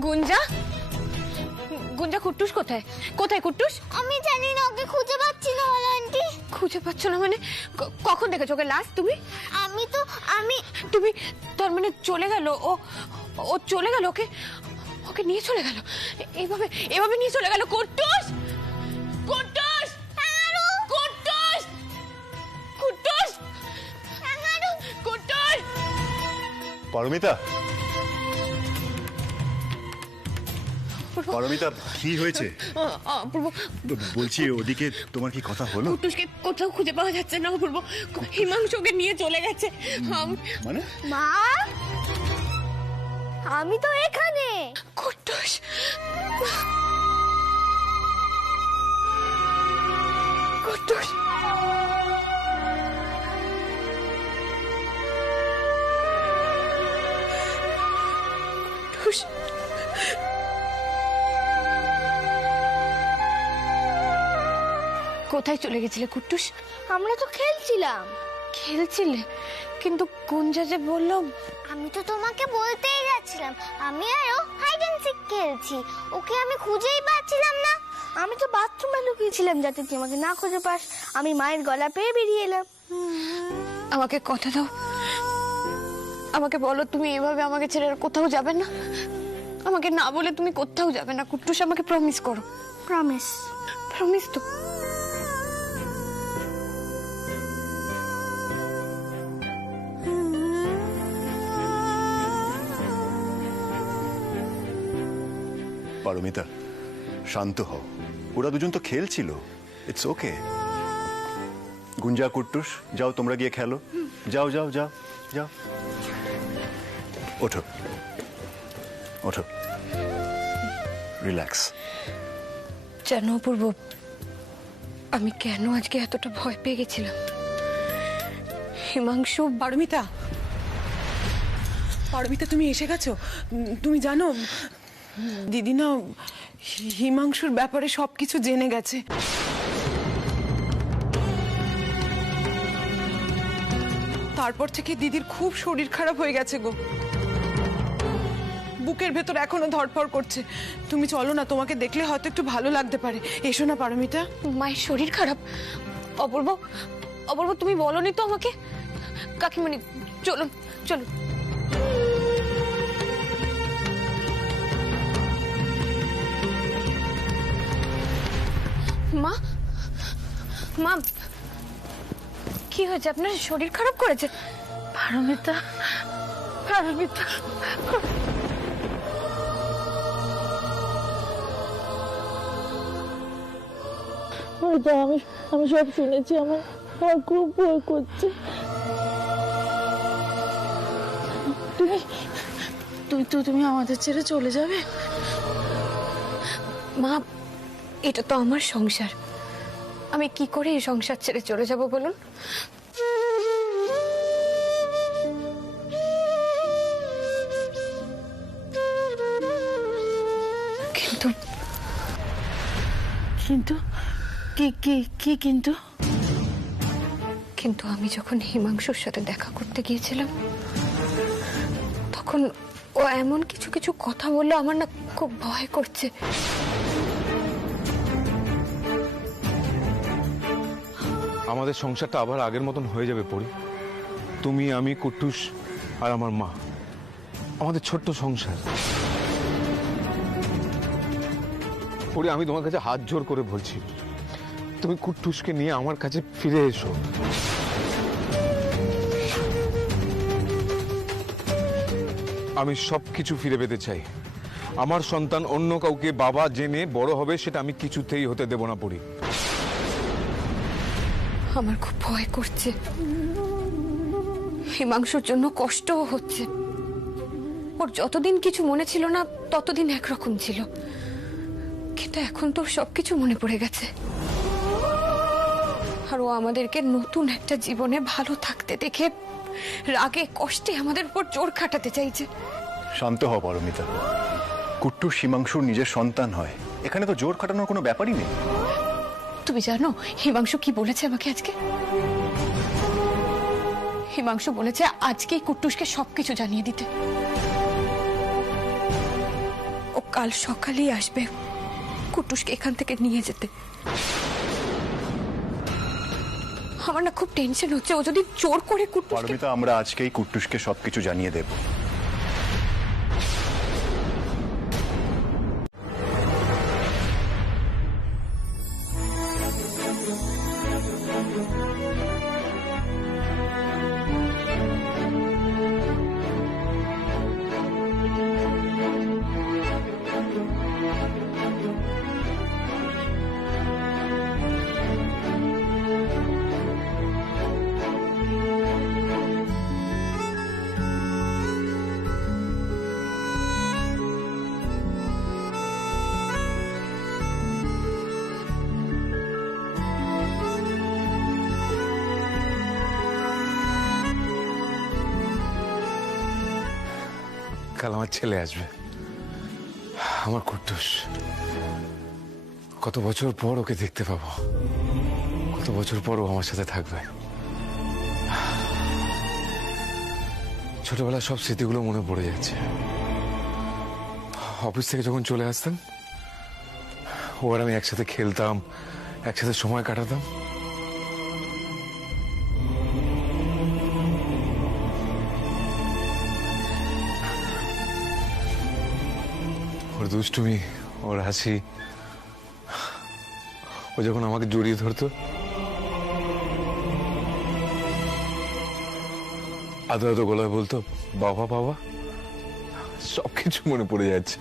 গুঞ্জা, গুঞ্জা কুট্টুস কোথায়? কোথায় কুট্টুস? আমি জানি না, ওকে খুঁজে পাচ্ছি না বলো আন্টি। খুঁজে পাচ্ছ না মানে? কখন দেখেছো ওকে লাস্ট তুমি? তুমি তার মানে চলে গেল? ও চলে গেল? ওকে ওকে নিয়ে চলে গেল? এইভাবে এভাবে নিয়ে চলে গেল? কুট্টুস, কুট্টুস, কুট্টুস, কুট্টুস, কুট্টুস। পারমিতা, পারমিতা কি হয়েছে? বলছি ওদিকে তোমার কি কথা হলো? কুট্টুসকে কোথাও খুঁজে পাওয়া যাচ্ছে না অপূর্ব। হিমাংশুকে নিয়ে চলে গেছে। মানে? মা, আমি তো এখানে। কুট্টুস, কুট্টুস, কুট্টুস। কোথায় চলে গেছিলে কুট্টুস? আমরা তো খেলছিলাম। খেলছিলে? কিন্তু গুঞ্জা যে বললো। আমি তো তোমাকে বলতেই যাচ্ছিলাম, আমি আরো হাইড এন্ড সিক খেলছি, ওকে আমি খুঁজেই পাচ্ছিলাম না। আমি তো বাথরুমে লুকিয়েছিলাম যাতে তুই আমাকে না খুঁজে পাস। আমি মায়ের গলা পেয়ে বেরিয়ে এলাম। আমাকে কথা দাও, আমাকে বলো তুমি এভাবে আমাকে ছেড়ে আর কোথাও যাবে না। আমাকে না বলে তুমি কোথাও যাবে না কুট্টুস, আমাকে প্রমিস করো। প্রমিস। প্রমিস তো। পারমিতা শান্ত হও, ওরা দুজন তো খেলছিল, ইটস ওকে। গুঞ্জা, কুট্টুস, যাও তোমরা গিয়ে খেলো। যাও যাও যাও যাও, ওঠো ওঠো, রিল্যাক্স। জানো অপূর্ব, আমি কেন আজকে এতটা ভয় পেয়ে গেছিলাম? হিমাংশু। পারমিতা, পারমিতা তুমি এসে গেছো? তুমি জানো দিদি না হিমাংশুর ব্যাপারে সবকিছু জেনে গেছে। তারপর থেকে দিদির খুব শরীর খারাপ হয়ে গেছে গো, বুকের ভেতর এখনো ধড়ফড় করছে। তুমি চলো না, তোমাকে দেখলে হয়তো একটু ভালো লাগতে পারে। এসো না পারমিতা। মায়ের শরীর খারাপ? অপূর্ব, অপূর্ব তুমি বলনি তো আমাকে? কাকিমণি চলুন চলুন। মা, মা কি হয়েছে? আপনার শরীর খারাপ করেছে? পারমিতা, পারমিতা। আমি সব শুনেছি, আমার খুব ভয় করছে। তুমি আমাদের ছেড়ে চলে যাবে? মা, এটা তো আমার সংসার, আমি কি করে এই সংসার ছেড়ে চলে যাব বলুন? কিন্তু কিন্তু কি কি কি কিন্তু? কিন্তু আমি যখন হিমাংশুর সাথে দেখা করতে গিয়েছিলাম তখন ও এমন কিছু কিছু কথা বললো, আমার না খুব ভয় করছে। আমাদের সংসারটা আবার আগের মতন হয়ে যাবে পরি। তুমি, আমি, কুট্টুস আর আমার মা, আমাদের ছোট্ট সংসার। পরি, আমি তোমার কাছে হাত জোর করে বলছি, তুমি কুট্টুসকে নিয়ে আমার কাছে ফিরে এসো। আমি সবকিছু ফিরে পেতে চাই। আমার সন্তান অন্য কাউকে বাবা জেনে বড় হবে, সেটা আমি কিছুতেই হতে দেব না পরি। আমার খুব ভয় করছে, হিমাংশুর জন্য কষ্টও হচ্ছে। ওর যতদিন কিছু মনে ছিল না ততদিন একরকম ছিল, কিন্তু এখন তো সবকিছু মনে পড়ে গেছে। আর ও আমাদেরকে নতুন একটা জীবনে ভালো থাকতে দেখে রাগে কষ্টে আমাদের উপর জোর খাটাতে চাইছে। শান্ত হও পারমিতা, কুট্টুস হিমাংশুর নিজের সন্তান হয়, এখানে তো জোর খাটানোর কোনো ব্যাপারই নেই। তুমি জানো হিমাংশু কি বলেছে আমাকে আজকে? হিমাংশু বলেছে আজকেই কুট্টুসকে সবকিছু জানিয়ে দিতে। কাল সকালেই আসবে কুট্টুসকে এখান থেকে নিয়ে যেতে। আমার না খুব টেনশন হচ্ছে, ও যদি জোর করে কুট্টুসকে। পারমিতা, আমরা আজকেই কুট্টুসকে সবকিছু জানিয়ে দেব। কাল আমার ছেলে আসবে, আমার কুট্টুস। কত বছর পর ওকে দেখতে পাবো, কত বছর পর ও আমার সাথে থাকবে। ছোটবেলার সব স্মৃতিগুলো মনে পড়ে যাচ্ছে। অফিস থেকে যখন চলে আসতাম, ও আর আমি একসাথে খেলতাম, একসাথে সময় কাটাতাম। ওর দুষ্টুমি, ওর হাসি, ও যখন আমাকে জড়িয়ে ধরতো, আদো আদো গলায় বলতো বাবা বাবা, সবকিছু মনে পড়ে যাচ্ছে।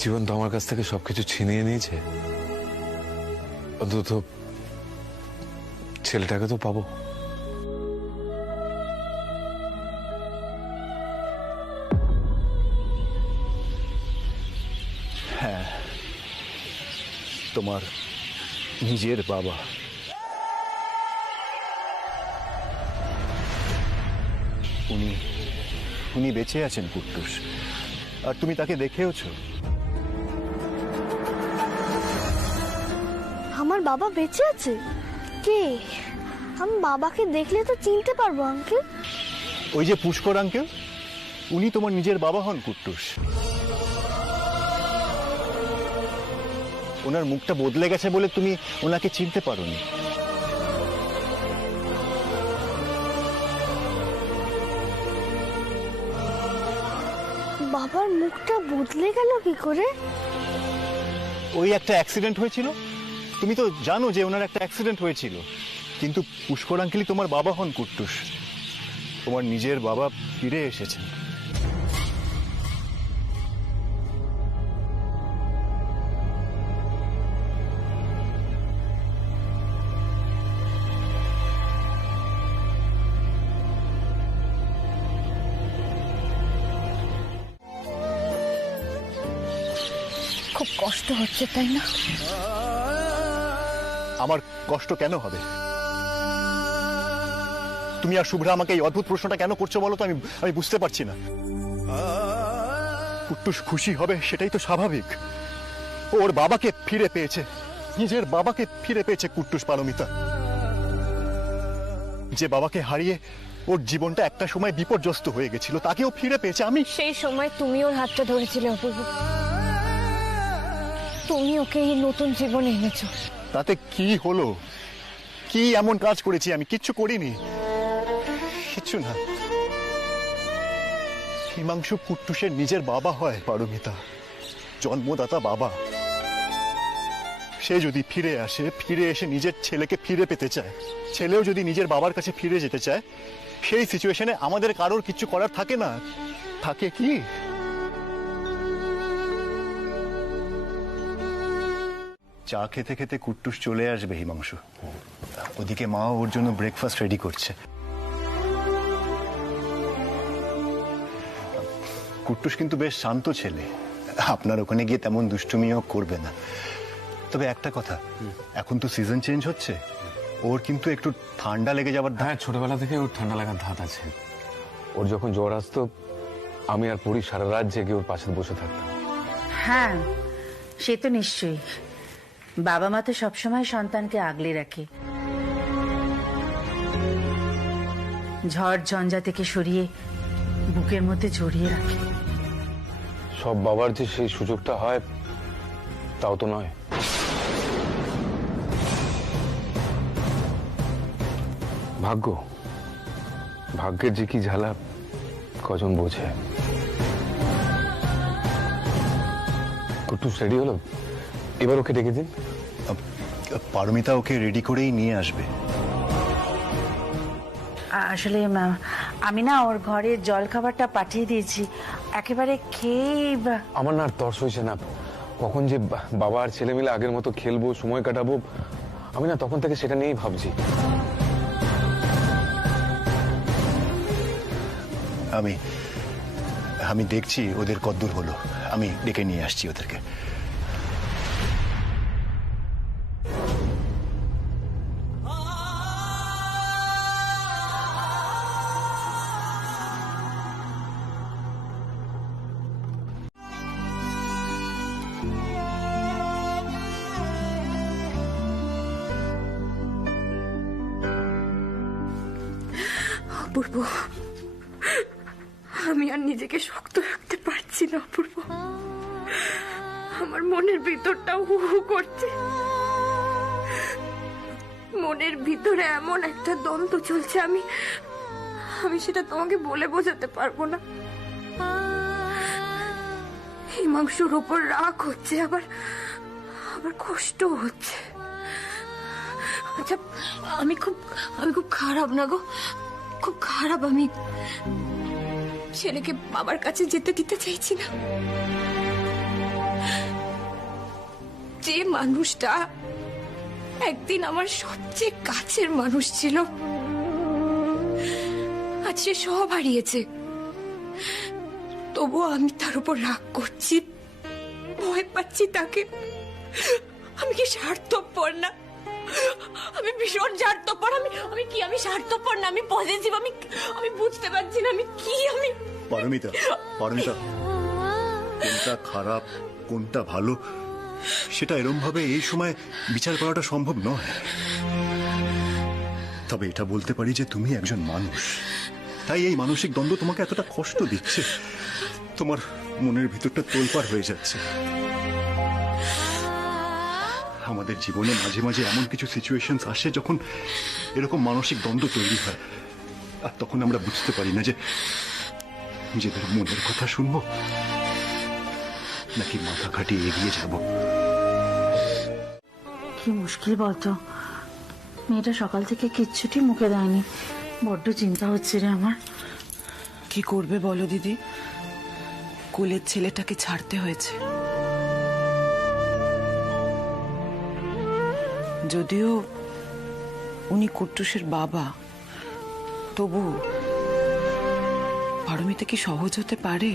জীবন তো আমার কাছ থেকে সবকিছু ছিনিয়ে নিয়েছে, অন্তত ছেলেটাকে তো পাবো। তোমার নিজের বাবা। উনি বেঁচে আছেন কুট্টুস, আর তুমি তাকে দেখেওছো। আমার বাবা বেঁচে আছে? কে? আমি বাবাকে দেখলে তো চিনতে পারবো আঙ্কেল। ওই যে পুষ্কর আঙ্কেল, উনি তোমার নিজের বাবা হন কুট্টুস। ওনার মুখটা বদলে গেছে বলে তুমি ওনাকে চিনতে পারোনি। বাবার মুখটা বদলে গেল কি করে? ওই একটা অ্যাক্সিডেন্ট হয়েছিল, তুমি তো জানো যে ওনার একটা অ্যাক্সিডেন্ট হয়েছিল। কিন্তু পুষ্কর আঙ্কেলই তোমার বাবা হন কুট্টুস। তোমার নিজের বাবা ফিরে এসেছেন। খুব কষ্ট হচ্ছে তাই না? আমার কষ্ট কেন হবে? তুমি আর শুভ্রা আমাকে এই অদ্ভুত প্রশ্নটা কেন করছো বলো তো? আমি বুঝতে পারছি না। কুট্টুস খুশি হবে সেটাই তো স্বাভাবিক। ওর বাবাকে ফিরে পেয়েছে, নিজের বাবাকে ফিরে পেয়েছে কুট্টুস। পারমিতা, যে বাবাকে হারিয়ে ওর জীবনটা একটা সময় বিপর্যস্ত হয়ে গেছিল, তাকেও ফিরে পেয়েছে। আমি সেই সময় তুমি ওর হাতটা ধরেছিলে অপূর্ব, তুমি ওকে এই নতুন জীবনে এনেছো। তাতে কি হলো? কি এমন কাজ করেছি আমি? কিচ্ছু করিনি, কিচ্ছু না। হিমাংশু কুট্টুসের নিজের বাবা হয় পারমিতা, জন্মদাতা বাবা। সে যদি ফিরে আসে, ফিরে এসে নিজের ছেলেকে ফিরে পেতে চায়, ছেলেও যদি নিজের বাবার কাছে ফিরে যেতে চায়, সেই সিচুয়েশনে আমাদের কারোর কিছু করার থাকে না। থাকে কি? চা খেতে খেতে কুট্টুস চলে আসবে হিমাংশু। ওদিকে মা ওর জন্য ব্রেকফাস্ট রেডি করছে। কুট্টুস কিন্তু বেশ শান্ত ছেলে, আপনার ওখানে গিয়ে তেমন দুষ্টুমিও করবে না। তবে একটা কথা, এখন তো সিজন চেঞ্জ হচ্ছে, ওর কিন্তু একটু ঠান্ডা লেগে যাবার। হ্যাঁ, ছোটবেলা থেকে ওর ঠান্ডা লাগার ধাত আছে। ওর যখন জ্বর আসতো, আমি আর পরি সারা রাত জেগে ওর পাশে বসে থাকতাম। হ্যাঁ, সে তো নিশ্চয়ই। বাবা মা তো সবসময় সন্তানকে আগলে রাখে, ঝড় ঝঞ্ঝা থেকে সরিয়ে বুকের মধ্যে জড়িয়ে রাখে। সব বাবার যে সেই সুযোগটা হয় তাও তো নয়। ভাগ্যের যে কি ঝালা কজন বোঝে। কুট্টুস রেডি হলো, এবার ওকে ডেকে দিন। পারমিতা ওকে রেডি করেই নিয়ে আসবে। আসলে আমি না ওর ঘরের জল খাবারটা পাঠিয়ে দিয়েছি, একেবারে খেয়েই আমার না আর তর্স হয়েছে না, কখন যে বাবা আর ছেলে মিলে আগের মতো খেলবো, সময় কাটাবো, আমি না তখন থেকে সেটা নিয়েই ভাবছি। আমি দেখছি ওদের কদ্দূর হলো, আমি ডেকে নিয়ে আসছি ওদেরকে। অপূর্ব, আমি আর নিজেকে শক্ত রাখতে পারছি না অপূর্ব। আমার মনের ভিতরটা হু হু করছে। মনের ভিতরে এমন একটা দ্বন্দ্ব চলছে, আমি সেটা তোমাকে বলে বোঝাতে পারবো না। হিমাংশুর ওপর রাগ হচ্ছে, আবার কষ্ট হচ্ছে। আচ্ছা, আমি খুব খারাপ না গো, খুব খারাপ। আমি ছেলেকে বাবার কাছে যেতে দিতে চাইছি না। যে মানুষটা একদিন আমার সবচেয়ে কাছের মানুষ ছিল, আজ সে সব হারিয়েছে। তবুও আমি তার উপর রাগ করছি, ভয় পাচ্ছি তাকে। আমি কি স্বার্থপর না? আমি ভীষণ স্বার্থপর। আমি স্বার্থপর না, আমি পজিটিভ। আমি বুঝতে পারছি না আমি পারমিতা, কোনটা খারাপ কোনটা ভালো সেটা এরম ভাবে এই সময় বিচার করাটা সম্ভব নয়। তবে এটা বলতে পারি যে তুমি একজন মানুষ, তাই এই মানসিক দ্বন্দ্ব তোমাকে এতটা কষ্ট দিচ্ছে, তোমার মনের ভিতরটা তোলপাড় হয়ে যাচ্ছে। আমাদের জীবনে মাঝে মাঝে এমন কিছু সিচুয়েশন আসে যখন এরকম মানসিক দ্বন্দ্ব তৈরি হয়, আর তখন আমরা বুঝতে পারি না যে নিজেদের মনের কথা শুনবো নাকি মাথা খাটিয়ে এগিয়ে যাব। কি মুশকিল বলতো, মেয়েটা সকাল থেকে কিচ্ছুটি মুখে দেয়নি। বড্ড চিন্তা হচ্ছে রে আমার। কি করবে বলো দিদি, কোলের ছেলেটাকে ছাড়তে হয়েছে। যদিও উনি কুট্টুসের বাবা, তবু পারমিতা কি সহজ হতে পারে?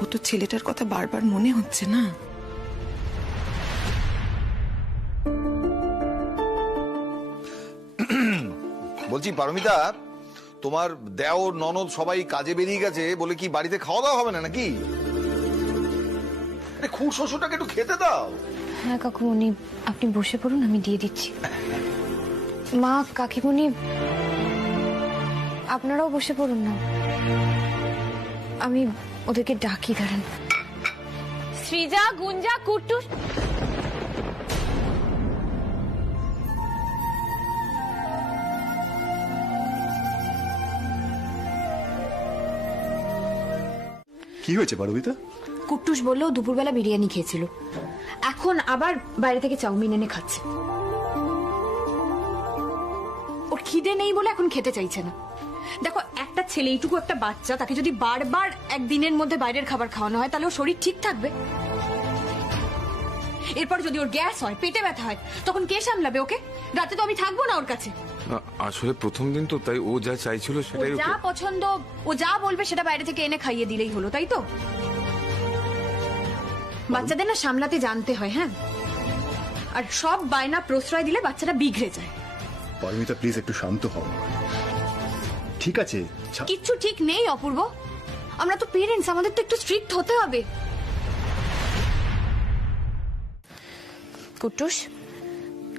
ও তো ছেলেটার কথা বারবার মনে হচ্ছে না। বলছি পারমিতা, তোমার দেওর ননদ সবাই কাজে বেরিয়ে গেছে বলে কি বাড়িতে খাওয়া দাওয়া হবে না নাকি? খুব শ্বশুরটাকে একটু খেতে দাও। হ্যাঁ কাকুমণি, আপনি বসে পড়ুন, আমি দিয়ে দিচ্ছি। মা, কাকিমণি, আপনারাও বসে পড়ুন না, আমি ওদেরকে ডাকি। দাঁড়ান। সৃজা, গুঞ্জা, কুট্টুস। কি হয়েছে পারমিতা? কুট্টুস বললো দুপুরবেলা বিরিয়ানি খেয়েছিল, এখন আবার বাইরে থেকে চাউমিন এনে খাচ্ছে। ওর খিদে নেই বলে এখন খেতে চাইছে না। দেখো, একটা ছেলে, এইটুকু একটা বাচ্চা, তাকে যদি বারবার একদিনের মধ্যে বাইরের খাবার খাওয়ানো হয় তাহলে ওর শরীর ঠিক থাকবে? এরপর যদি ওর গ্যাস হয়, পেটে ব্যথা হয়, তখন কে সামলাবে ওকে? রাতে তো আমি থাকবো না ওর কাছে। আসলে প্রথম দিন তো, তাই ও যা চাইছিল সেটাই। যা পছন্দ, ও যা বলবে সেটা বাইরে থেকে এনে খাইয়ে দিলেই হলো, তাই তো? বাচ্চাদের না সামলাতে জানতে হয়। হ্যাঁ, আর সব বায়না প্রশ্রয় দিলে বাচ্চাটা বিগড়ে যায়। পারমিতা প্লিজ একটু শান্ত হও। ঠিক আছে, কিচ্ছু ঠিক নেই অপূর্ব, আমরা তো পেরেন্টস, আমাদের তো একটু স্ট্রিক্ট হতে হবে। কুট্টুস,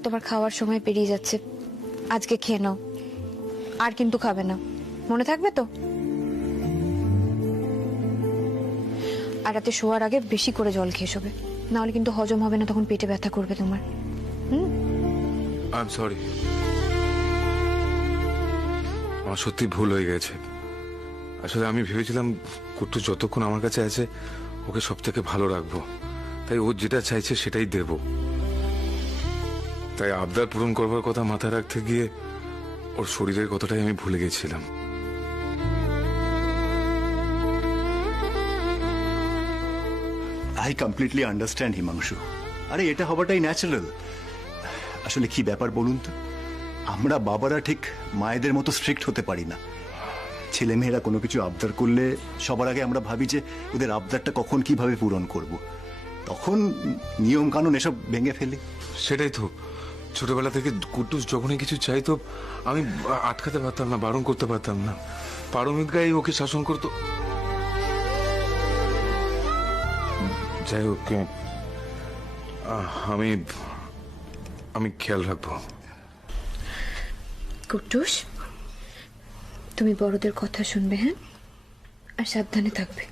তোমার খাওয়ার সময় পেরিয়ে যাচ্ছে, আজকে খেয়ে নাও, আর কিন্তু খাবে না, মনে থাকবে তো? আর রাতে শোয়ার আগে বেশি করে জল খেয়ে শোবে, নাহলে কিন্তু হজম হবে না, তখন পেটে ব্যথা করবে তোমার। আই এম সরি, আমার সত্যি ভুল হয়ে গেছে। আসলে আমি ভেবেছিলাম কুট্টু যতক্ষণ আমার কাছে আছে ওকে সব থেকে ভালো রাখবো, তাই ও যেটা চাইছে সেটাই দেব। তাই আবদার পূরণ করবার কথা মাথায় রাখতে গিয়ে ওর শরীরের কথাটাই আমি ভুলে গেছিলাম। I completely understand Himanshu. আরে এটা হওয়াটাই ন্যাচারাল। আসলে কি ব্যাপার বলুন তো, আমরা বাবারা ঠিক মায়েদের মতো স্ট্রিক্ট হতে পারি না। ছেলেমেয়েরা কোনো কিছু আবদার করলে সবার আগে আমরা ভাবি যে ওদের আবদারটা কখন কিভাবে পূরণ করব, তখন নিয়ম কানুন এসব ভেঙে ফেলি। সেটাই তো, ছোটবেলা থেকে কুট্টুস যখনই কিছু চাইতো আমি আটকাতে পারতাম না, বারণ করতে পারতাম না। পারমিতগাই ওকে শাসন করতো। যাই হোক, আমি খেয়াল রাখবো। কুট্টুস, তুমি বড়দের কথা শুনবে, হ্যাঁ, আর সাবধানে থাকবে।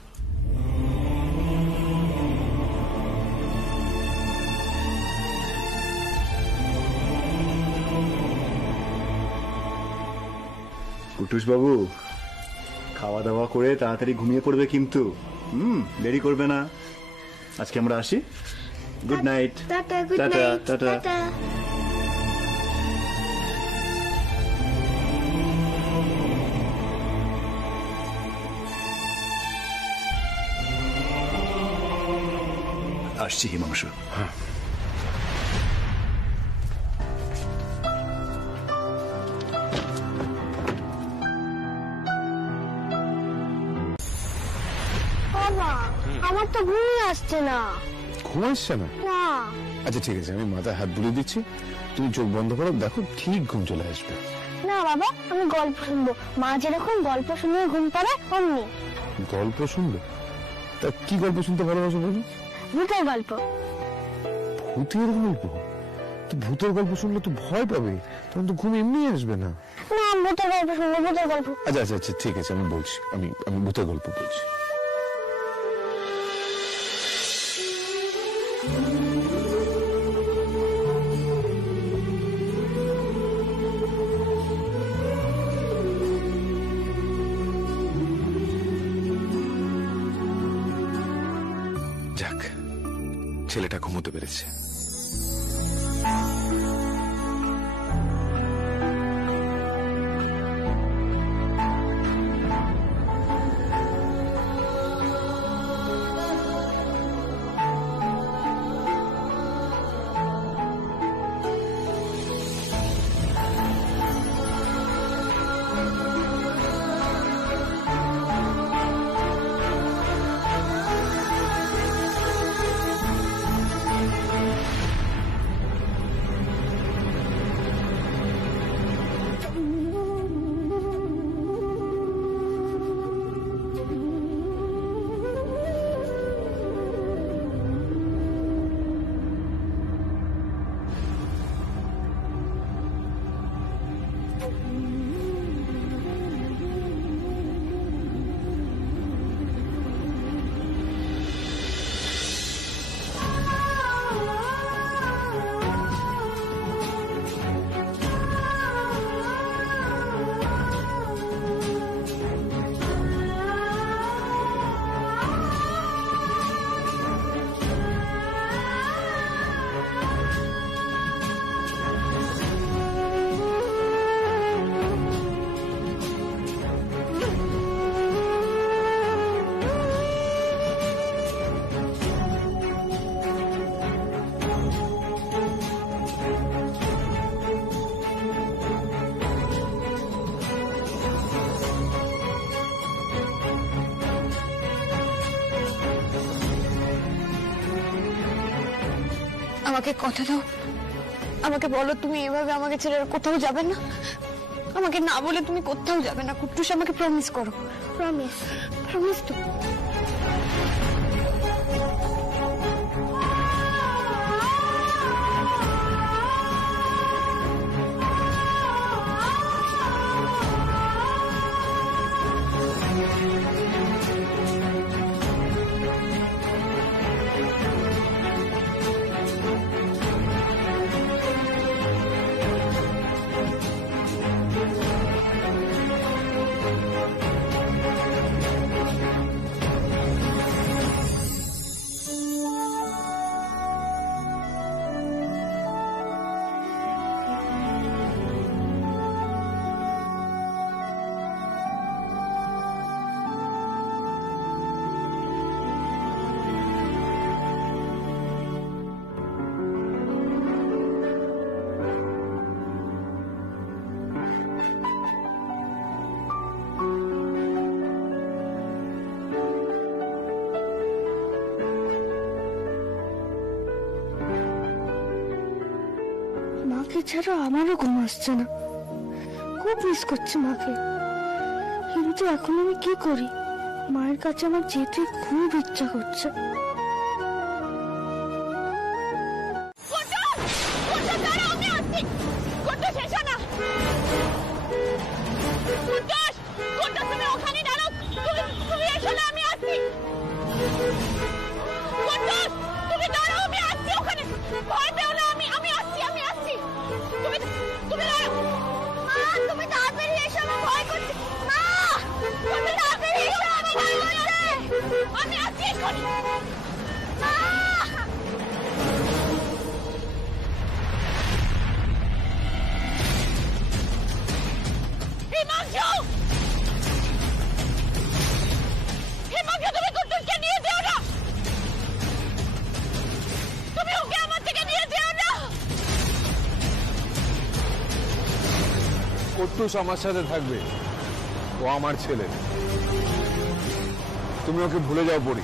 কুটুস বাবু, খাওয়া দাওয়া করে তাড়াতাড়ি ঘুমিয়ে পড়বে কিন্তু। দেরি করবে না। আজকে আমরা আসি। Good night. Tata, good tata, night, tata. Tata. আসছি হিমাংশু। বাবা, আমার তো ঘুমই আসছে না। ঘুম আসছে না? না। আচ্ছা ঠিক আছে, আমি মাথায় হাত বুলিয়ে দিচ্ছি, তুমি চোখ বন্ধ করো, দেখো ঠিক ঘুম চলে আসবে। না বাবা, আমি গল্প শুনবো। মা যেরকম গল্প শুনে ঘুম পাড়ে অমনি। গল্প শুনবে? তা কি গল্প শুনতে ভালোবাসো বলো? ভূতের গল্প। ভূতের গল্প? তো ভূতের গল্প শুনলে তো ভয় পাবে, তখন তো ঘুম এমনি আসবে না। না, ভূতের গল্প শুনবো, ভূতের গল্প। আচ্ছা আচ্ছা আচ্ছা ঠিক আছে, আমি বলছি, আমি ভূতের গল্প বলছি। যাক, ছেলেটা ঘুমোতে পেরেছে। আমাকে কথা দাও, আমাকে বলো তুমি এভাবে আমাকে ছেড়ে আর কোথাও যাবে না। আমাকে না বলে তুমি কোথাও যাবে না কুট্টুস, আমাকে প্রমিস করো। প্রমিস। প্রমিস তো। ছাড়া আমারও ঘুম আসছে না, খুব মিস করছি মাকে। কিন্তু এখন আমি কি করি? মায়ের কাছে আমার যেতে খুব ইচ্ছা করছে। কুট্টুস আমার সাথে থাকবে, ও আমার ছেলে। তুমি ওকে ভুলে যাও পড়ি।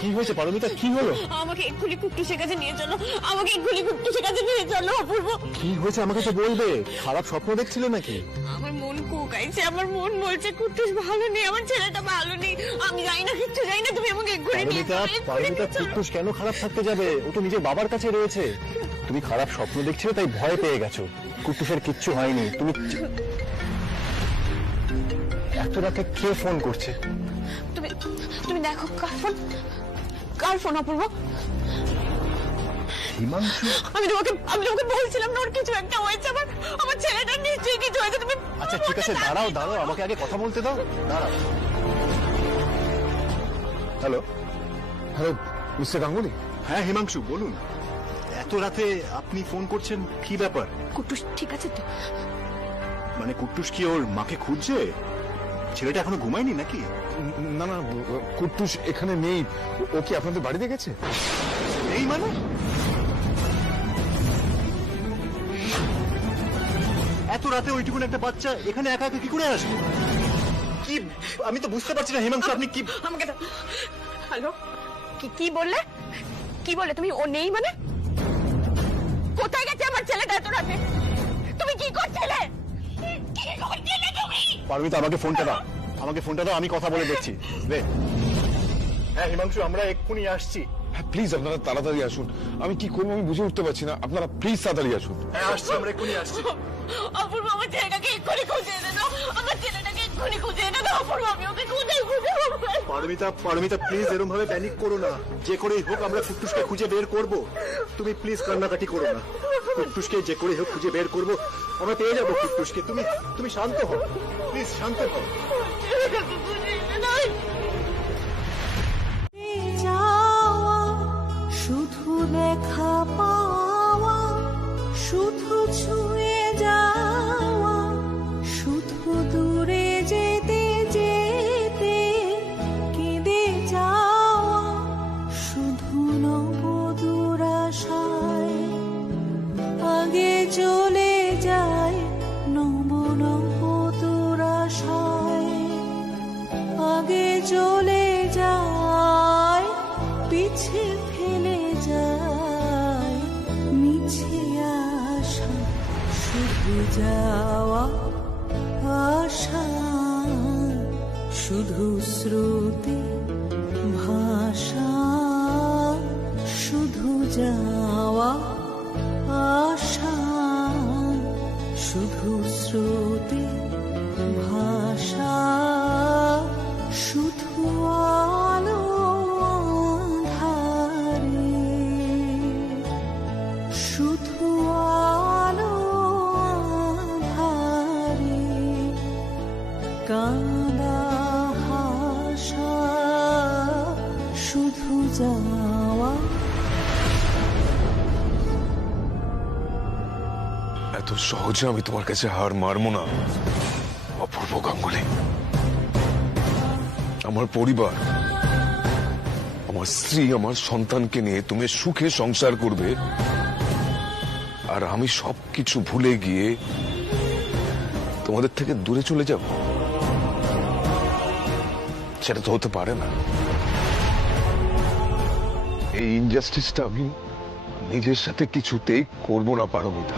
কি হয়েছে পারমিতা, কি হলো? আমাকে এক্ষুনি কুট্টুসের কাছে নিয়ে চলো, আমাকে এক্ষুনি কুট্টুসের কাছে নিয়ে চলো অপূর্ব। কি হয়েছে আমাকে তো বলবে। খারাপ স্বপ্ন দেখছিলে নাকি? আমার মন কোকাইছে, আমার মন বলছে কুট্টুস ভালো নেই, আমার ছেলেটা ভালো নেই। আমি জানি না, কিচ্ছু জানি না, তুমি আমাকে এক্ষুনি নিয়ে পারমিতা, চলো। পারমিতা, কুট্টুস কেন খারাপ থাকতে যাবে? ও তো নিজের বাবার কাছে রয়েছে। তুমি খারাপ স্বপ্ন দেখছিলে তাই ভয় পেয়ে গেছো। কুট্টুসের কিচ্ছু হয়নি। তুমি এত রাতে কে ফোন করছে? তুমি তুমি দেখো কার ফোন, কার ফোন অপূর্ব? হিমাংশু। আমি তোমাকে বলছিলাম না ওর কিছু একটা হয়েছে, আমার ছেলেটার নিশ্চয়ই কিছু হয়েছে। তুমি আচ্ছা ঠিক আছে, দাঁড়াও দাঁড়াও, আমাকে আগে কথা বলতে দাও। দাঁড়াও। Hello hello mister Ganguly. হ্যাঁ হিমাংশু বলুন। এত রাতে আপনি ফোন করছেন, কি ব্যাপার? কুট্টুস ঠিক আছে তো? মানে কুট্টুস কি ওর মাকে খুঁজছে? ছেলেটা এখনো ঘুমায়নি নাকি? না না, কুট্টুস এখানে নেই। ও কি আপনাদের বাড়িতে গেছে? এই মানে এত রাতে ওইটুকুন একটা বাচ্চা এখানে একা একা কি করে আসবে? কি আমি তো বুঝতে পারছি না হিমাংশু, আপনি কি? আমাকে হ্যালো, কি বললে? কি বললে তুমি? ও নেই মানে? কোথায় গেছে আমার ছেলেটা এত রাতে? তুমি কি করছিলে? কি করছিলে তুমি? পারমিতা আমাকে ফোনটা দাও, আমাকে ফোনটা দাও, আমি কথা বলে দেখছি। রে হ্যাঁ হিমাংশু, আমরা এক্ষুনি আসছি। হ্যাঁ প্লিজ আপনারা তাড়াতাড়ি আসুন। আমি কি করবো আমি বুঝে উঠতে পারছি না। আপনারা প্লিজ তাড়াতাড়ি আসুন। হ্যাঁ আসছি, আমরা এক্ষুনি আসছি। অপূর্ব আমার ছেলেটাকে এক্ষুনি খুঁজে এনে দাও, আমার ছেলেটাকে এক্ষুনি খুঁজে এনে দাও অপূর্ব। আমি ওকে খুঁজে পারমিতা, পারমিতা প্লিজ এরকম ভাবে প্যানিক করো না। যে করেই হোক আমরা কুট্টুসকে খুঁজে বের করব। তুমি প্লিজ কান্নাকাটি করো না। কুট্টুসকে যে করে হোক খুঁজে বের করব, আমরা পেয়ে যাবো কুট্টুসকে। তুমি শান্ত হও, প্লিজ শান্ত হও। শুধু দেখা পাওয়া, শুধু ছুঁয়ে যাওয়া, শুধু দূরে যেতে যেতে কেঁদে যাওয়া, শুধু নবদূর আশায় আগে চলে যায়, নবদূর আশায় আগে চলে যায়, পিছে ফেলে যায় মিছে আশা, শুধু যাওয়া আশা, শুধু শ্রুতি ভাষা, শুধু যাওয়া আশা, শুধু শ্রুতি ভাষা, শুধু আলো আঁধারে, শুধু আলো আঁধারে, কাঁদা হাসা, শুধু যাওয়া। এত সহজে আমি তোমার কাছে হার মারবো না অপূর্ব গাঙ্গুলি। আমার পরিবার আমার স্ত্রী আমার সন্তানকে নিয়ে তুমি সুখে সংসার করবে, আর আমি সবকিছু ভুলে গিয়ে তোমাদের থেকে দূরে চলে যাব? সেটা তো হতে পারে না। এই ইনজাস্টিসটা আমি নিজের সাথে কিছুতেই করবো না পারমিতা।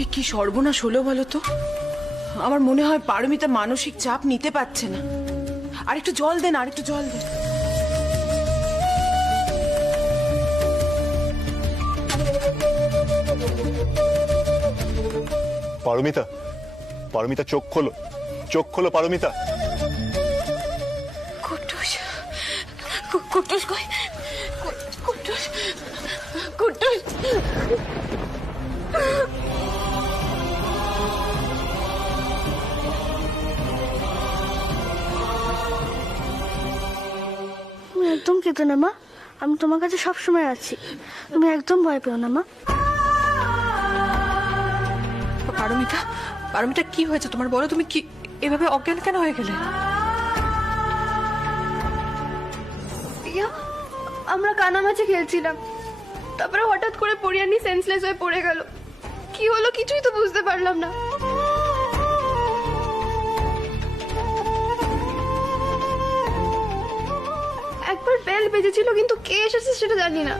এ কি সর্বনাশ হলো বলো তো? আমার মনে হয় পারমিতা মানসিক চাপ নিতে পারছে না। আর একটু জল দেন, আর একটু জল দেন। পারমিতা, পারমিতা চোখ খোলো, চোখ খোলো পারমিতা। কুট্টুস, কুট্টুস কই? কুট্টুস, কুট্টুস। তুমি একদম কেঁদো না মা, আমি তোমার কাছে সবসময় আছি, তুমি একদম ভয় পেও না মা। পারমিতা, পারমিতা কি হয়েছে তোমার বলো? তুমি কি এভাবে অজ্ঞান কেন হয়ে গেলে? আমরা কানামাছি খেলছিলাম, তারপরে হঠাৎ করে পরিয়ানি সেন্সলেস হয়ে পড়ে গেল। কি হলো কিছুই তো বুঝতে পারলাম না। একবার বেল বেজেছিল, কিন্তু কে এসেছে সেটা জানি না।